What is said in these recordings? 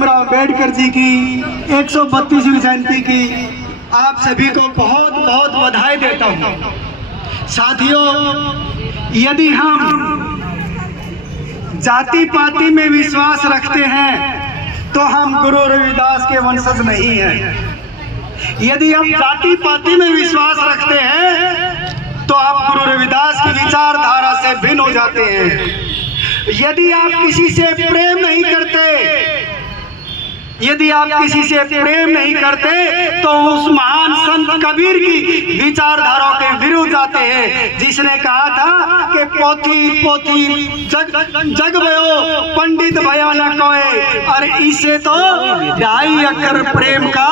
भीमराव अम्बेडकर जी की 132वीं जयंती की आप सभी को बहुत बहुत बधाई देता हूँ। साथियों, यदि हम जाति पाति में विश्वास रखते हैं तो हम गुरु रविदास के वंशज नहीं हैं। यदि हम जाति पाति में विश्वास रखते हैं तो आप गुरु रविदास की विचारधारा से भिन्न हो जाते हैं। यदि आप किसी से प्रेम नहीं करते, यदि आप किसी से प्रेम नहीं करते तो उस महान संत कबीर की विचारधाराओं के विरुद्ध जाते हैं, जिसने कहा था कि पोथी पोथी जग भयो पंडित भयो न कोय, और इसे तो 2.5 अक्षर प्रेम का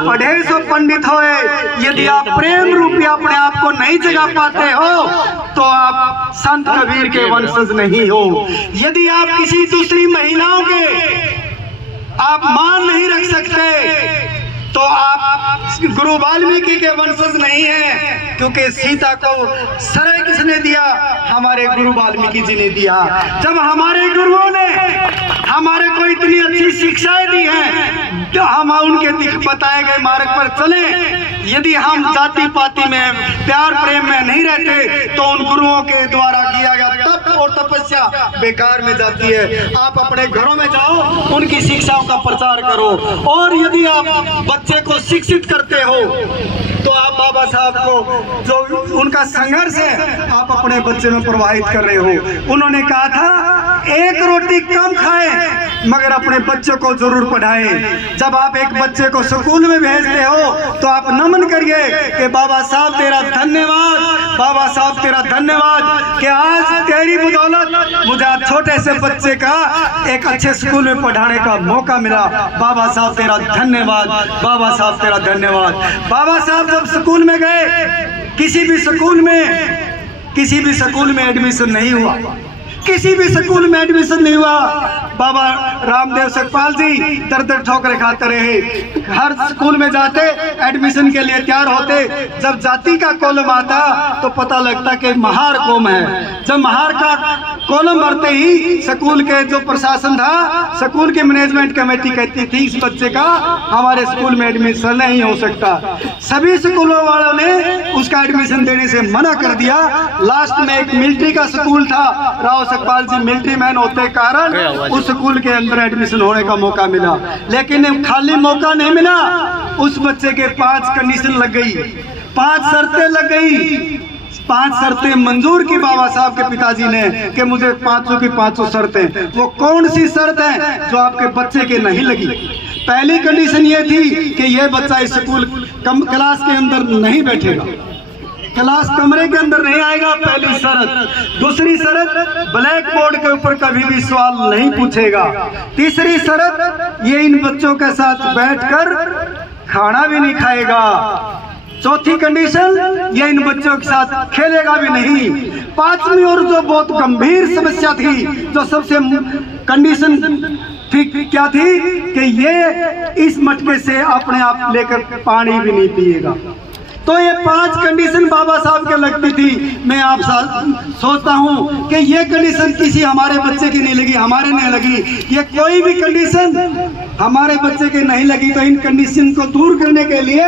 पढ़े सो पंडित होए। यदि आप प्रेम रूपी अपने आप को नहीं जगा पाते हो तो आप संत कबीर के वंशज नहीं हो। यदि आप किसी दूसरी महिलाओं के आप मान नहीं रख सकते तो आप गुरु वाल्मीकि के वंशज नहीं हैं, क्योंकि सीता को श्रेय किसने दिया? हमारे गुरु वाल्मीकि जी ने दिया। जब हमारे गुरुओं ने हमारे को इतनी अच्छी शिक्षाएं दी हैं तो हम उनके बताए गए मार्ग पर चले। यदि हम जाति पाति में प्यार प्रेम में नहीं रहते तो उन गुरुओं के द्वारा किया गया तप और तपस्या बेकार में जाती है। आप अपने घरों में जाओ, उनकी शिक्षाओं का प्रचार करो, और यदि आप बच्चे को शिक्षित करते हो तो आप बाबा साहब को जो उनका संघर्ष है आप अपने बच्चे में प्रवाहित कर रहे हो। उन्होंने कहा था 1 रोटी कम खाएं मगर अपने बच्चों को जरूर पढ़ाएं। जब आप एक बच्चे को स्कूल में भेजते हो तो आप नमन करिए कि बाबा साहब तेरा धन्यवाद, बाबा साहब तेरा धन्यवाद कि आज तेरी बदौलत मुझे छोटे से बच्चे का एक अच्छे स्कूल में पढ़ाने का मौका मिला। बाबा साहब तेरा धन्यवाद, बाबा साहब तेरा धन्यवाद। बाबा साहब जब स्कूल में गए, किसी भी स्कूल में एडमिशन नहीं हुआ, किसी भी स्कूल में एडमिशन नहीं हुआ। बाबा रामदेव सकपाल जी दर ठोकरे खाते रहे, हर स्कूल में जाते एडमिशन के लिए तैयार होते। जब जाति का कॉलम आता तो पता लगता कि महार कौम है। जब महार का कॉलम भरते ही स्कूल के जो प्रशासन था, स्कूल की मैनेजमेंट कमेटी कहती थी इस बच्चे का हमारे स्कूल में एडमिशन नहीं हो सकता। सभी स्कूलों वालों ने उसका एडमिशन देने से मना कर दिया। लास्ट में एक मिलिट्री का स्कूल था, राव सकपाल जी मिलिट्री मैन होते कारण उस स्कूल के अंदर एडमिशन होने का मौका मिला। लेकिन खाली मौका नहीं मिला, उस बच्चे के 5 कंडीशन लग गई, 5 शर्तें लग गई। 5 शर्तें मंजूर की बाबा साहब के पिताजी ने कि मुझे 5 की 5 शर्तें। वो कौन सी शर्त है जो आपके बच्चे के नहीं लगी? पहली कंडीशन ये थी कि ये बच्चा इस स्कूल क्लास के अंदर नहीं बैठेगा, क्लास कमरे के अंदर नहीं आएगा, पहली शर्त। दूसरी शर्त, ब्लैक बोर्ड के ऊपर कभी भी सवाल नहीं पूछेगा। तीसरी शर्त, ये इन बच्चों के साथ बैठकर खाना भी नहीं खाएगा। चौथी कंडीशन, ये इन बच्चों के साथ खेलेगा भी नहीं। 5वीं और जो बहुत गंभीर समस्या थी, जो सबसे कंडीशन थी, क्या थी कि ये इस मटके से अपने आप लेकर पानी भी नहीं पिएगा। तो ये 5 कंडीशन बाबा साहब के लगती थी। मैं आप सोचता हूँ कि ये कंडीशन किसी हमारे बच्चे की नहीं लगी, हमारे नहीं लगी। ये कोई भी कंडीशन हमारे बच्चे के नहीं लगी, तो इन कंडीशन को दूर करने के लिए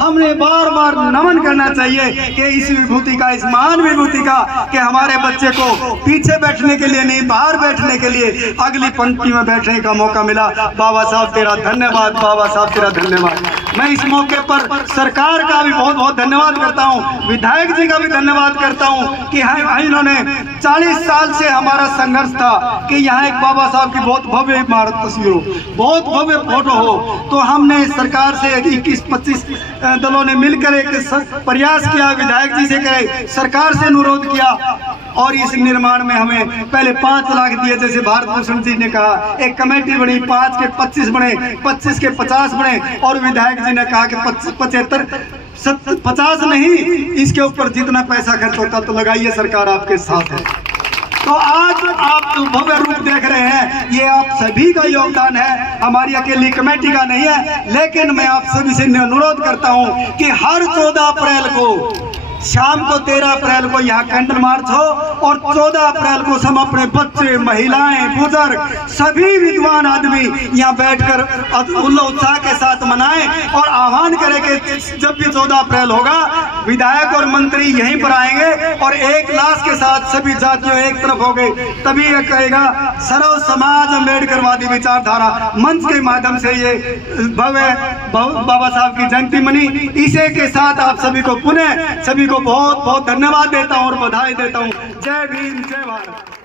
हमने बार बार नमन करना चाहिए कि इस विभूति का, इस महान विभूति का, कि हमारे बच्चे को पीछे बैठने के लिए नहीं, बाहर बैठने के लिए अगली पंक्ति में बैठने का मौका मिला। बाबा साहब तेरा धन्यवाद, बाबा साहब तेरा धन्यवाद। मैं इस मौके पर सरकार का भी बहुत बहुत धन्यवाद करता हूँ, विधायक जी का भी धन्यवाद करता हूँ कि इन्होंने 40 साल से हमारा संघर्ष था कि यहाँ एक बाबा साहब की बहुत भव्य इमारत तस्वीर हो, बहुत भव्य फोटो हो। तो हमने सरकार से 21-25 दलों ने मिलकर एक प्रयास किया, विधायक जी से कहे, सरकार से अनुरोध किया, और इस निर्माण में हमें पहले 5 लाख दिए, जैसे भारत भूषण जी ने कहा। एक कमेटी बनी, 5 के 25 बने, 25 के 50 बने, और विधायक जी ने कहा कि 75 50 नहीं, इसके ऊपर जितना पैसा खर्च होता तो लगाइए, सरकार आपके साथ है। तो आज आप जो भव्य रूप देख रहे हैं, ये आप सभी का योगदान है, हमारी अकेली कमेटी का नहीं है। लेकिन मैं आप सभी से अनुरोध करता हूं कि हर 14 अप्रैल को शाम को 13 अप्रैल को यहाँ कैंडल मार्च हो और 14 अप्रैल को हम अपने बच्चे, महिलाएं, बुजुर्ग, सभी विद्वान आदमी यहाँ बैठकर उल्लास उत्साह के साथ मनाएं और आह्वान करें कि जब भी 14 अप्रैल होगा विधायक और मंत्री यहीं पर आएंगे और एक लाश के साथ सभी जातियों एक तरफ हो गए, तभी यह कहेगा सर्व समाज अम्बेडकरवादी विचारधारा मंच के माध्यम से ये भव्य बाबा साहब की जयंती मनी। इसे के साथ आप सभी को पुनः सभी को बहुत बहुत धन्यवाद देता हूँ और बधाई देता हूँ। जय भीम, जय भारत।